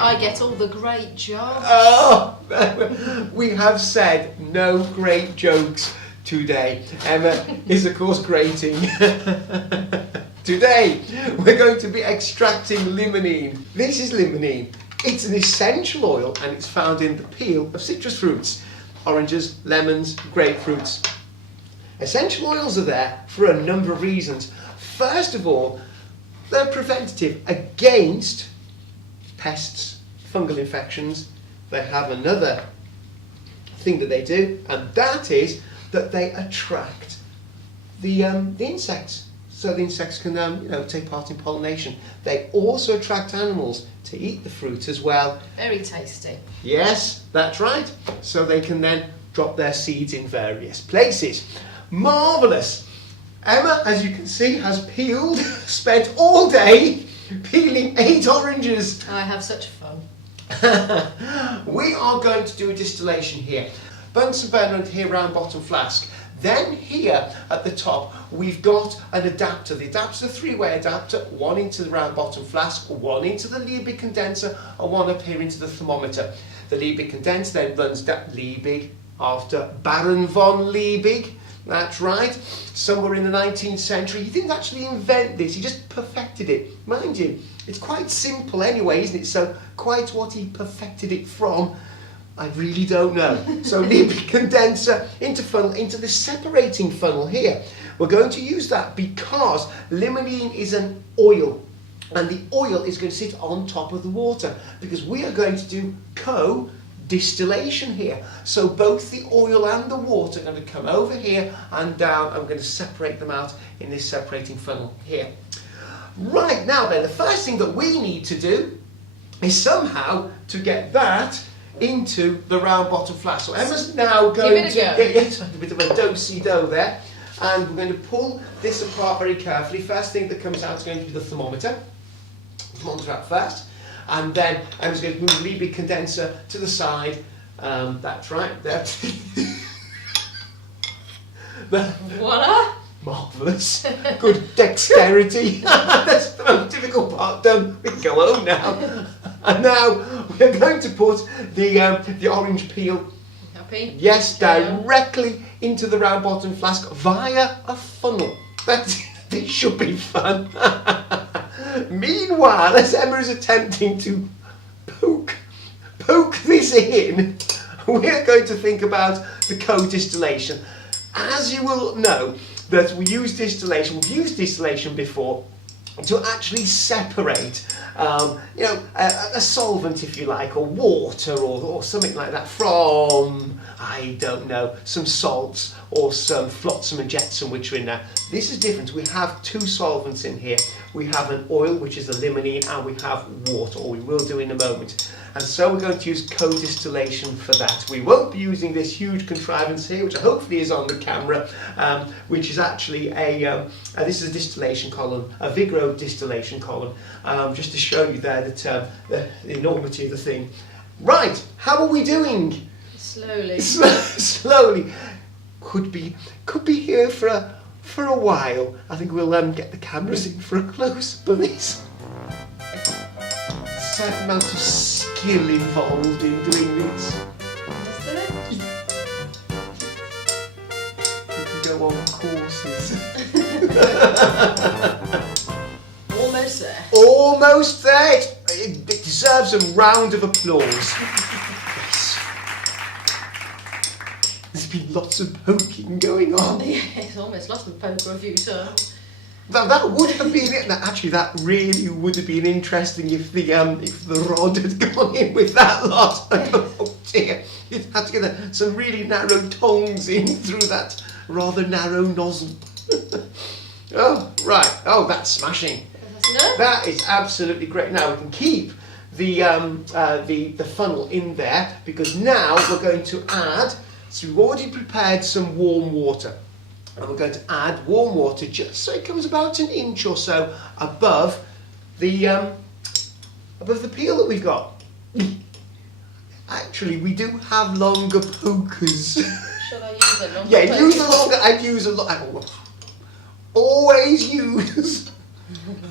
I get all the great jokes. Oh, we have said no great jokes today. Emma is of course grating. Today we're going to be extracting limonene. This is limonene. It's an essential oil and it's found in the peel of citrus fruits. Oranges, lemons, grapefruits. Essential oils are there for a number of reasons. First of all, they're preventative against pests, fungal infections. They have another thing that they do, and that is that they attract the insects. So the insects can take part in pollination. They also attract animals to eat the fruit as well. Very tasty. Yes, that's right. So they can then drop their seeds in various places. Marvellous. Emma, as you can see, has peeled, spent all day peeling 8 oranges. I have such fun. We are going to do a distillation here. Bunsen burner here round bottom flask. Then here at the top we've got an adapter. The adapter's a 3-way adapter, one into the round bottom flask, one into the Liebig condenser, and one up here into the thermometer. The Liebig condenser then runs that Liebig after Baron von Liebig. That's right, somewhere in the 19th century. He didn't actually invent this, he just perfected it. Mind you, it's quite simple anyway, isn't it? So quite what he perfected it from, I really don't know. So Liebig condenser into funnel, into the separating funnel here. We're going to use that because limonene is an oil, and the oil is going to sit on top of the water because we are going to do co-distillation here. So both the oil and the water are going to come over here and down. I'm going to separate them out in this separating funnel here. Right, now then, the first thing that we need to do is somehow to get that into the round bottom flask. So Emma's now going to get a bit of a do-si-do there, and we're going to pull this apart very carefully. First thing that comes out is going to be the thermometer. Thermometer out first, and then Emma's going to move the Liebig condenser to the side. That's right. That. Voila! Marvellous. Good dexterity. That's the most difficult part done. We can go home now. And now we're going to put the orange peel. Happy? Yes, directly into the round bottom flask via a funnel. This should be fun. Meanwhile, as Emma is attempting to poke this in, we're going to think about the co-distillation. As you will know, that we use distillation, we've used distillation before to actually separate a solvent, if you like, or water or something like that from, I don't know, some salts or some flotsam and jetsam which are in there. This is different. We have 2 solvents in here. We have an oil, which is the limonene, and we have water, or we will do in a moment. And so we're going to use co-distillation for that. We won't be using this huge contrivance here, which hopefully is on the camera, which is actually this is a distillation column, a Vigro distillation column, just to show you there that the enormity of the thing. Right, how are we doing? Slowly. Slowly. Could be here for a while. I think we'll get the cameras in for a close-up of this. Certain amount of skill involved in doing this. Is there? You can go on courses. Almost there. Almost there. It deserves a round of applause. Yes. There's been lots of poking going on. Yeah, it's almost lost the poker a few times. That would have been it. Actually, that really would have been interesting if the rod had gone in with that lot. Oh dear, you'd have to get some really narrow tongs in through that rather narrow nozzle. Oh right. Oh, that's smashing. That is absolutely great. Now we can keep the funnel in there because now we're going to add. So we've already prepared some warm water. And we're going to add warm water just so it comes about an inch or so above the peel that we've got. Actually, we do have longer pokers. Shall I use a longer? Yeah, use a longer. I'd use a lot. Always use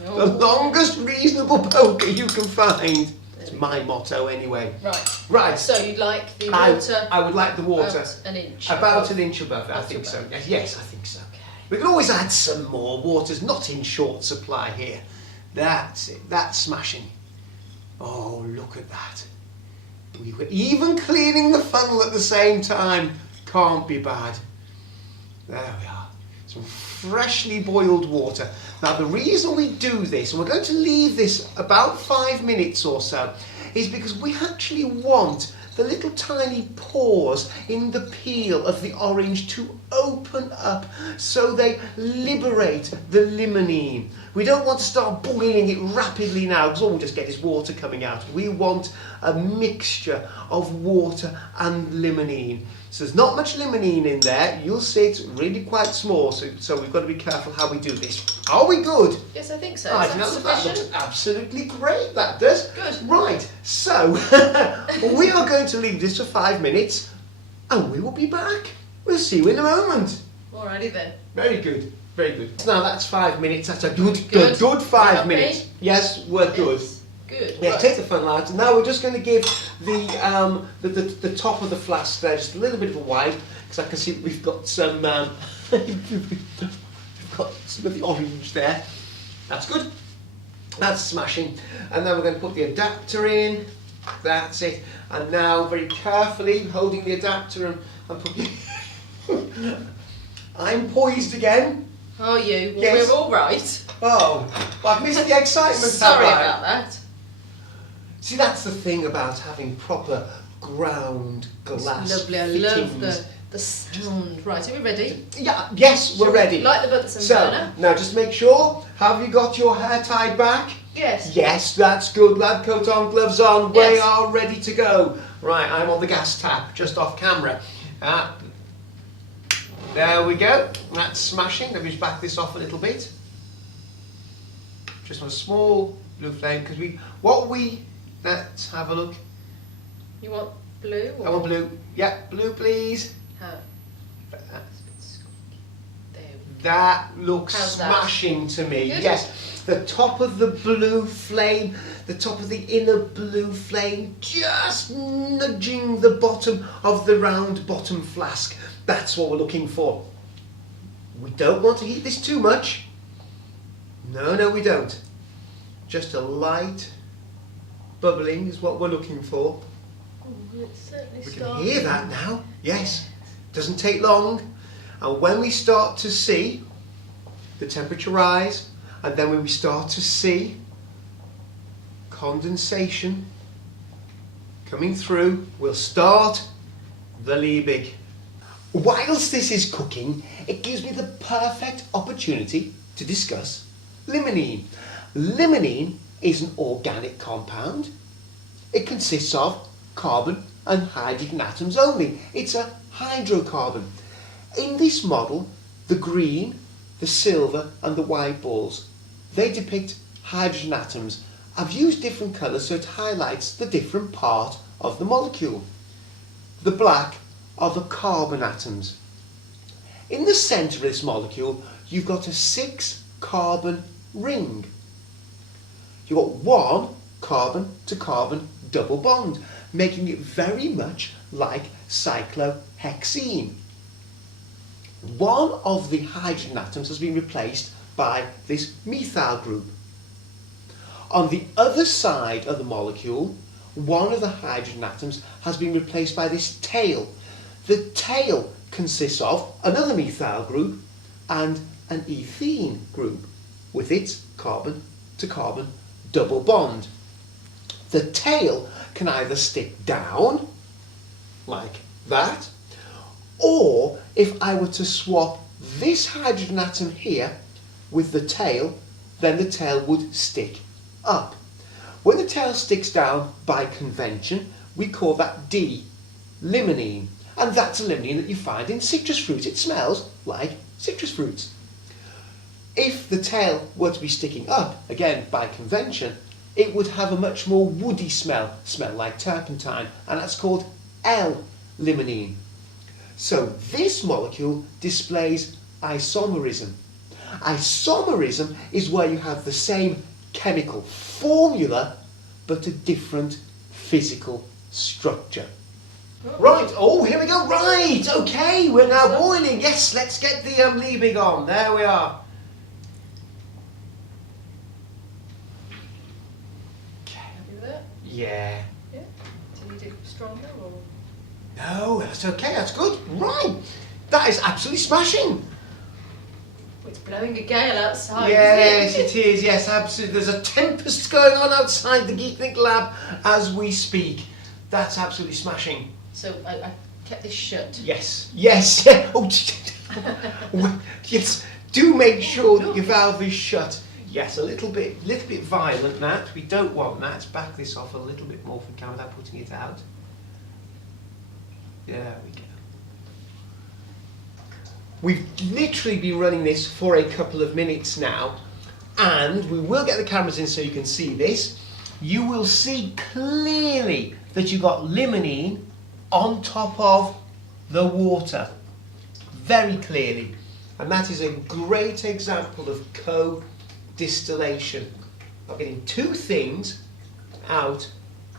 the longest reasonable poker you can find. It's my motto anyway. Right. Right. So you'd like the water? I would like the water about an inch. About an inch above. I think so. Yes, I think so. Okay. We can always add some more. Water's not in short supply here. That's it. That's smashing. Oh, look at that. We were even cleaning the funnel at the same time. Can't be bad. There we are. Some freshly boiled water. Now the reason we do this, and we're going to leave this about 5 minutes or so, is because we actually want the little tiny pores in the peel of the orange to open up so they liberate the limonene. We don't want to start boiling it rapidly now because we'll just get this water coming out. We want a mixture of water and limonene. So there's not much limonene in there. You'll see it's really quite small, so we've got to be careful how we do this. Are we good? Yes, I think so. I Is that think that sufficient? looks absolutely great, that does. Good. Right, so we are going to leave this for 5 minutes and we will be back. We'll see you in a moment. Alrighty then. Very good, very good. Now that's 5 minutes, that's a good 5 minutes. Happy? Yes, we're good. Yes. Good. Yeah, Right. take the funnel out. And now we're just going to give the top of the flask there just a little bit of a wide because I can see that we've got some we've got some of the orange there. That's good. That's smashing. And then we're going to put the adapter in. That's it. And now very carefully holding the adapter and putting. I'm poised again. Are you? Well, Yes. we're all right. Oh, well, I've missed the excitement. Sorry have I? about that. See, that's the thing about having proper ground glass It's lovely. I fittings. love the sound. Right, are we ready? Yeah, yes, we're ready. Light the Bunsen So, burner. now just make sure, have you got your hair tied back? Yes. Yes, that's good. Lab coat on, gloves on, we Yes. are ready to go. Right, I'm on the gas tap, just off camera. There we go. That's smashing. Let me just back this off a little bit. Just on a small blue flame, because let's have a look. You want blue? Or? I want blue. Yeah, blue please. How? That's a bit squeaky. There we go. That looks How's that? smashing to me. Good. Yes, the top of the blue flame, the top of the inner blue flame, just nudging the bottom of the round bottom flask. That's what we're looking for. We don't want to heat this too much. No, we don't. Just a light bubbling is what we're looking for. Oh, it's certainly We can starting. hear that now. Yes, doesn't take long. And when we start to see the temperature rise, and then when we start to see condensation coming through, we'll start the Liebig. Whilst this is cooking, it gives me the perfect opportunity to discuss limonene. Limonene is an organic compound. It consists of carbon and hydrogen atoms only. It's a hydrocarbon. In this model, the green, the silver and the white balls, they depict hydrogen atoms. I've used different colours so it highlights the different part of the molecule. The black are the carbon atoms. In the centre of this molecule, you've got a 6-carbon ring. You've got 1 carbon to carbon double bond, making it very much like cyclohexene. One of the hydrogen atoms has been replaced by this methyl group. On the other side of the molecule, one of the hydrogen atoms has been replaced by this tail. The tail consists of another methyl group and an ethene group. with its carbon to carbon double bond. The tail can either stick down, like that, or if I were to swap this hydrogen atom here with the tail, then the tail would stick up. When the tail sticks down by convention, we call that D-limonene, and that's a limonene that you find in citrus fruit. It smells like citrus fruits. If the tail were to be sticking up, again by convention, it would have a much more woody smell like turpentine, and that's called L-limonene. So this molecule displays isomerism. Isomerism is where you have the same chemical formula but a different physical structure. Right, oh, here we go. Right, okay, we're now boiling. Yes, let's get the Liebig on. There we are. Happy with it? Yeah. Yeah. Do you need it stronger or? No, that's okay, that's good. Right, that is absolutely smashing. It's blowing a gale outside. Yes, isn't it is. Yes, absolutely. There's a tempest going on outside the Geeknik lab as we speak. That's absolutely smashing. So I kept this shut. Yes, yes, yeah. Oh, yes. Do make sure that your valve is shut. Yes, a little bit violent. That we don't want that. Back this off a little bit more for the camera without putting it out. There we go. We've literally been running this for a couple of minutes now, and we will get the cameras in so you can see this. You will see clearly that you've got limonene on top of the water, very clearly, and that is a great example of co-distillation, of getting two things out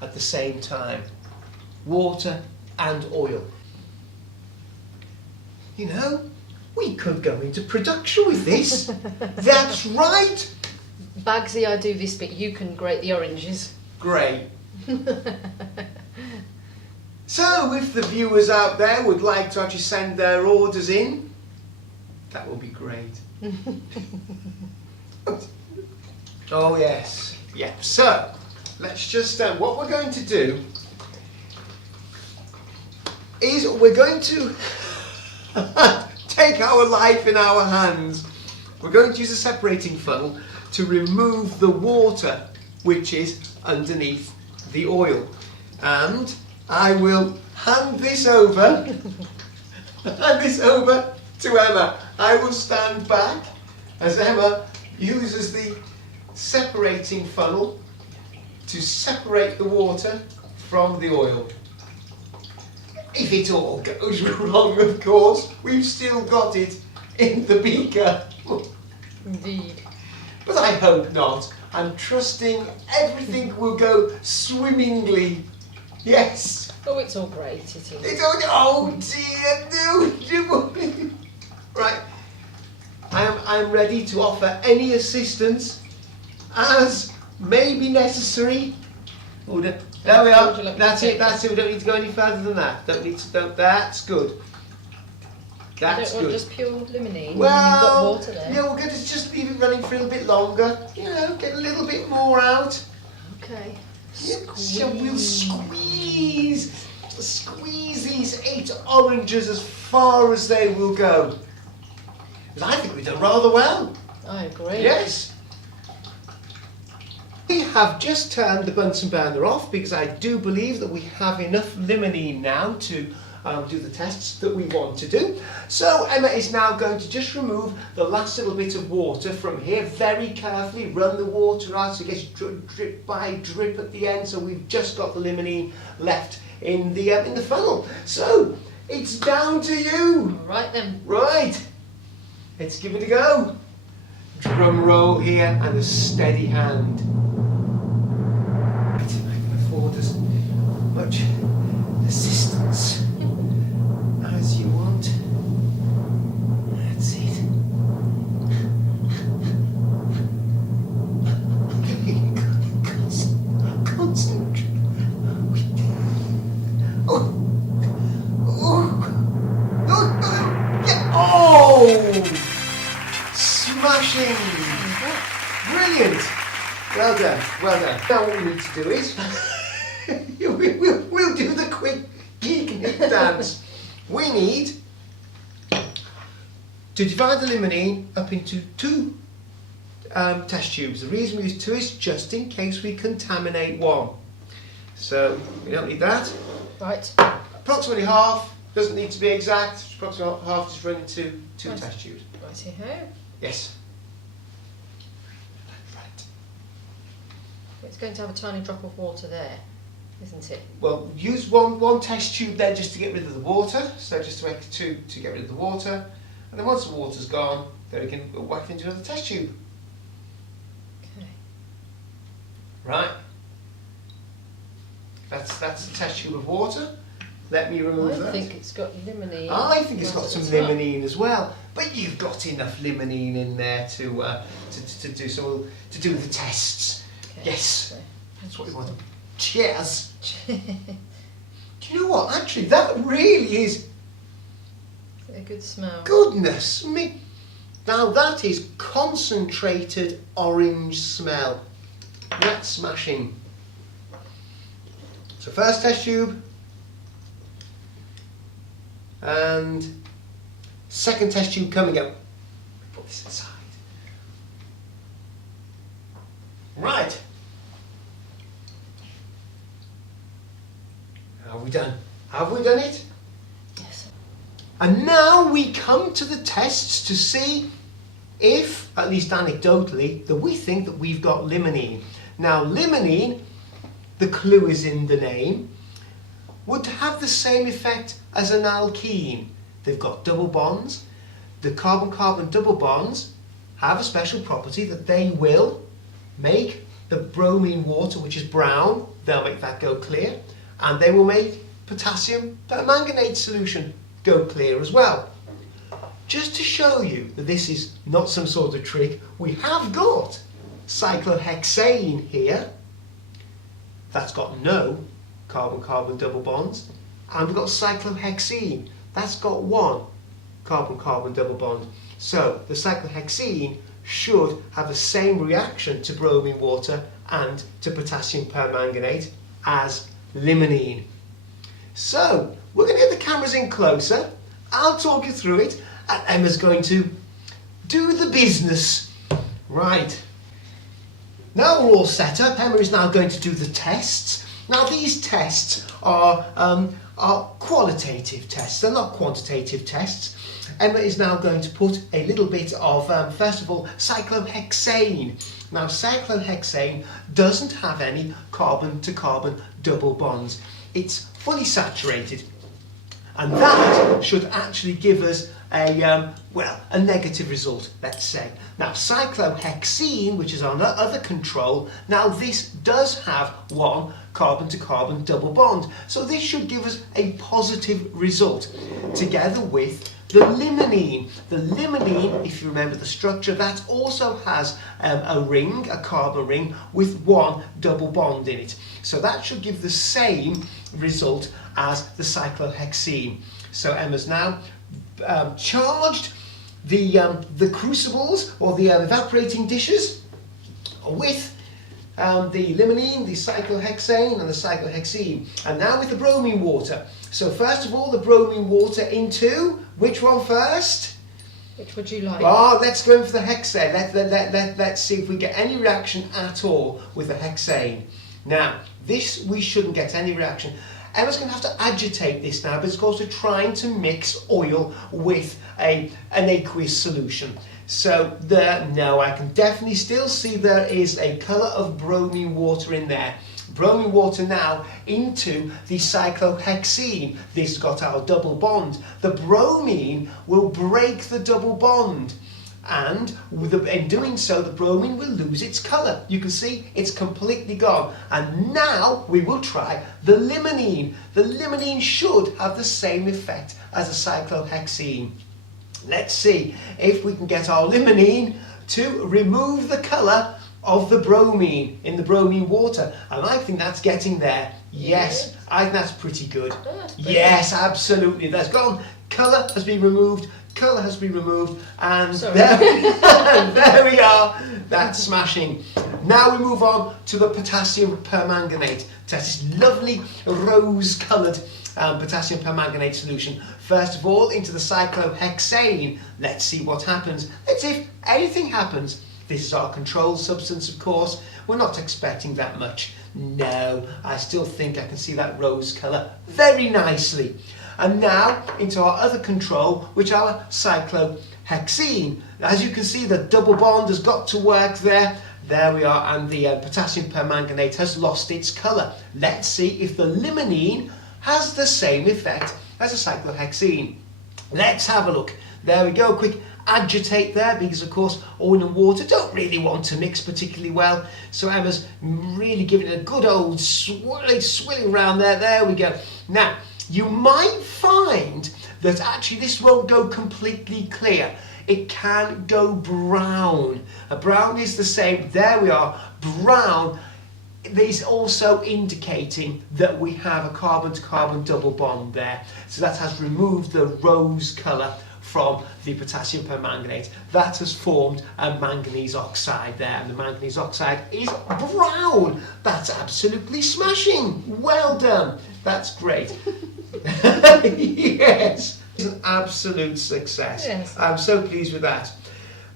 at the same time, water and oil. You know, we could go into production with this. That's right. Bagsy, I do this bit. You can grate the oranges. Great. So, if the viewers out there would like to actually send their orders in, that would be great. Oh yes. Yeah. So, let's just, what we're going to do is we're going to take our life in our hands. We're going to use a separating funnel to remove the water which is underneath the oil. And I will hand this over to Emma. I will stand back as Emma uses the separating funnel to separate the water from the oil. If it all goes wrong, of course, we've still got it in the beaker. Indeed. But I hope not. I'm trusting everything will go swimmingly. Yes. Oh, it's all great, it is. It's all, oh dear, no. Right. I'm ready to offer any assistance as may be necessary. Oh, there we are. That's it. That's it. We don't need to go any further than that. That's good. That's I don't good. want just pure limonene. Well, You've got water there. yeah, we're going to just leave it running for a little bit longer. You know, get a little bit more out. Okay. So we'll squeeze these 8 oranges as far as they will go. Because I think we've done rather well. I agree. Yes. We have just turned the Bunsen burner off because I do believe that we have enough limonene now to do the tests that we want to do. So Emma is now going to just remove the last little bit of water from here very carefully, run the water out so it gets drip by drip at the end, so we've just got the limonene left in the funnel. So it's down to you. All right then. Right, let's give it a go. Drum roll here and a steady hand. I can afford as much assistance as you want. That's it. Concentrate. Yeah. Oh! Smashing! Brilliant. Well done, well done. Now what we need to do is, we'll do the quick geek dance. We need to divide the limonene up into 2 test tubes. The reason we use 2 is just in case we contaminate one. So we don't need that. Right. Approximately half, doesn't need to be exact, approximately half just run into 2 test tubes. Righty-ho. Yes. Right. It's going to have a tiny drop of water there, isn't it? Well, use one test tube there just to get rid of the water, so just to make 2 to get rid of the water, and then once the water's gone, then we can whack into another test tube. Okay. Right. That's the test tube of water. Let me remove that. I think it's got limonene. I think it's got right some at the top. limonene as well, but you've got enough limonene in there to do the tests. Okay. Yes, So, that's what we want. Cheers. Do you know what? Actually, that really is. a good smell. Goodness me! Now that is concentrated orange smell. That's smashing. So first test tube. And second test tube coming up. Put this inside. Right. Have we done? Have we done it? Yes. And now we come to the tests to see if, at least anecdotally, that we think that we've got limonene. Now limonene, the clue is in the name, would have the same effect as an alkene. They've got double bonds. The carbon-carbon double bonds have a special property that they will make the bromine water, which is brown, they'll make that go clear, and they will make potassium permanganate solution go clear as well. Just to show you that this is not some sort of trick, we have got cyclohexane here. That's got no carbon-carbon double bonds. And we've got cyclohexene. That's got 1 carbon-carbon double bond. So the cyclohexene should have the same reaction to bromine water and to potassium permanganate as limonene. So we're going to get the cameras in closer. I'll talk you through it, and Emma's going to do the business. Right. Now we're all set up. Emma is now going to do the tests. Now these tests are qualitative tests. They're not quantitative tests. Emma is now going to put a little bit of, first of all, cyclohexane. Now cyclohexane doesn't have any carbon-to-carbon double bonds. It's fully saturated. And that should actually give us a negative result, let's say. Now cyclohexene, which is our other control, now this does have 1 carbon-to-carbon double bond. So this should give us a positive result, together with the limonene. The limonene, if you remember the structure, that also has a ring, a carbon ring, with 1 double bond in it. So that should give the same result as the cyclohexene. So Emma's now charged the crucibles, or the evaporating dishes, with the limonene, the cyclohexane and the cyclohexene, and now with the bromine water. So first of all, the bromine water into, which one first? Which would you like? Oh, let's go in for the hexane. Let's see if we get any reaction at all with the hexane. Now, this we shouldn't get any reaction. Emma's going to have to agitate this now, but it's also trying to mix oil with an aqueous solution. So no, I can definitely still see there is a colour of bromine water in there. Bromine water now into the cyclohexene. This has got our double bond. The bromine will break the double bond, and in doing so the bromine will lose its colour. You can see it's completely gone. And now we will try the limonene. The limonene should have the same effect as the cyclohexene. Let's see if we can get our limonene to remove the colour of the bromine in the bromine water. And I think that's getting there. Yes, I think that's pretty good. Oh, that's pretty yes, absolutely. That's gone. Colour has been removed. colour has been removed, and Sorry. there we are. That's smashing. Now we move on to the potassium permanganate. That's this lovely rose-coloured potassium permanganate solution. First of all, into the cyclohexane. Let's see what happens. Let's see if anything happens. This is our control substance, of course. We're not expecting that much. No, I still think I can see that rose colour very nicely. And now into our other control, which is our cyclohexene. As you can see, the double bond has got to work there. There we are, and the potassium permanganate has lost its colour. Let's see if the limonene has the same effect as a cyclohexene. Let's have a look. There we go, quick agitate there, because of course oil and water don't really want to mix particularly well. So Emma's really giving it a good old swilling around there. There we go. Now, you might find that actually this won't go completely clear. It can go brown. A brown is the same. There we are, brown. This is also indicating that we have a carbon-to-carbon double bond there. So that has removed the rose colour from the potassium permanganate. That has formed a manganese oxide there, and the manganese oxide is brown. That's absolutely smashing. Well done. That's great. Yes, it's an absolute success. Yes. I'm so pleased with that.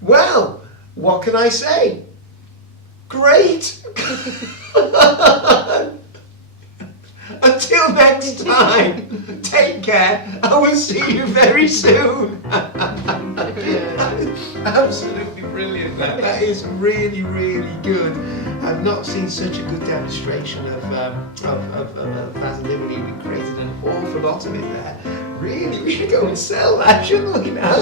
Well, what can I say? Great. Until next time, take care. I will see you very soon. Absolutely brilliant. That is really, really good. I've not seen such a good demonstration of that limonene. We created an awful lot of it there. Really, we should go and sell that, shouldn't we now?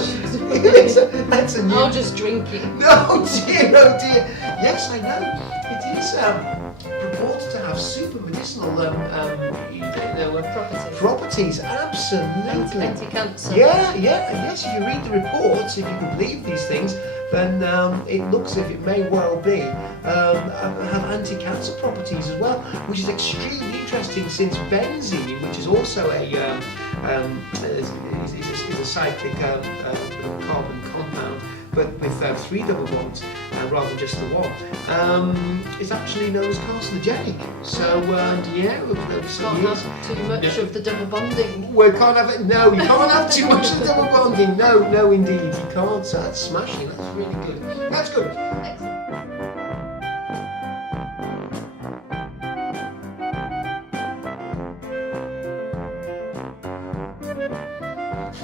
That's a new... I'll just drink it. No, dear, oh dear. Yes, I know. It is purported to have super medicinal properties. Absolutely. Anti-cancer. Yeah, yes. If you read the reports, if you can believe these things, then it looks as if it may well be have anti-cancer properties as well, which is extremely interesting, since benzene, which is also a is a cyclic carbon compound, but with 3 double bonds rather than just the one, is actually known as carcinogenic. So yeah, we've Can't have too much of the double bonding. We can't have it. No, you can't have too much of the double bonding. No, indeed, you can't. So that's smashing. That's really good. That's good. Excellent.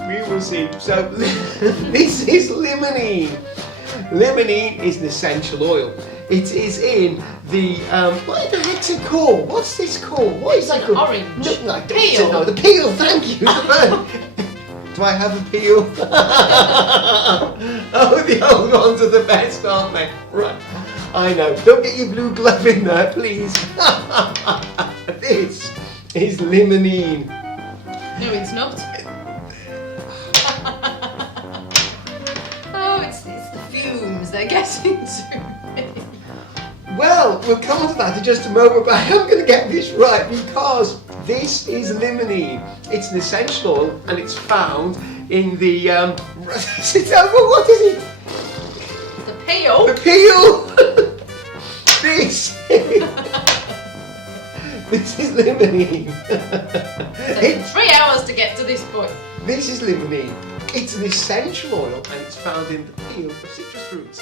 We will see. So this is limonene. Limonene is an essential oil. It is in the what the heck's it called? What's this called? What is that called? Orange. No, I don't Peel. know. The peel. Thank you. Do I have a peel? Oh, the old ones are the best, aren't they? Right. I know. Don't get your blue glove in there, please. This is limonene. No, it's not. Oh, it's the fumes they're getting to me. Well, we'll come on to that in just a moment, but I'm going to get this right, because this is limonene. It's an essential oil, and it's found in the what is it? The peel. The peel. This is limonene. It's 3 hours to get to this point. This is limonene. It's an essential oil, and it's found in the peel of citrus fruits.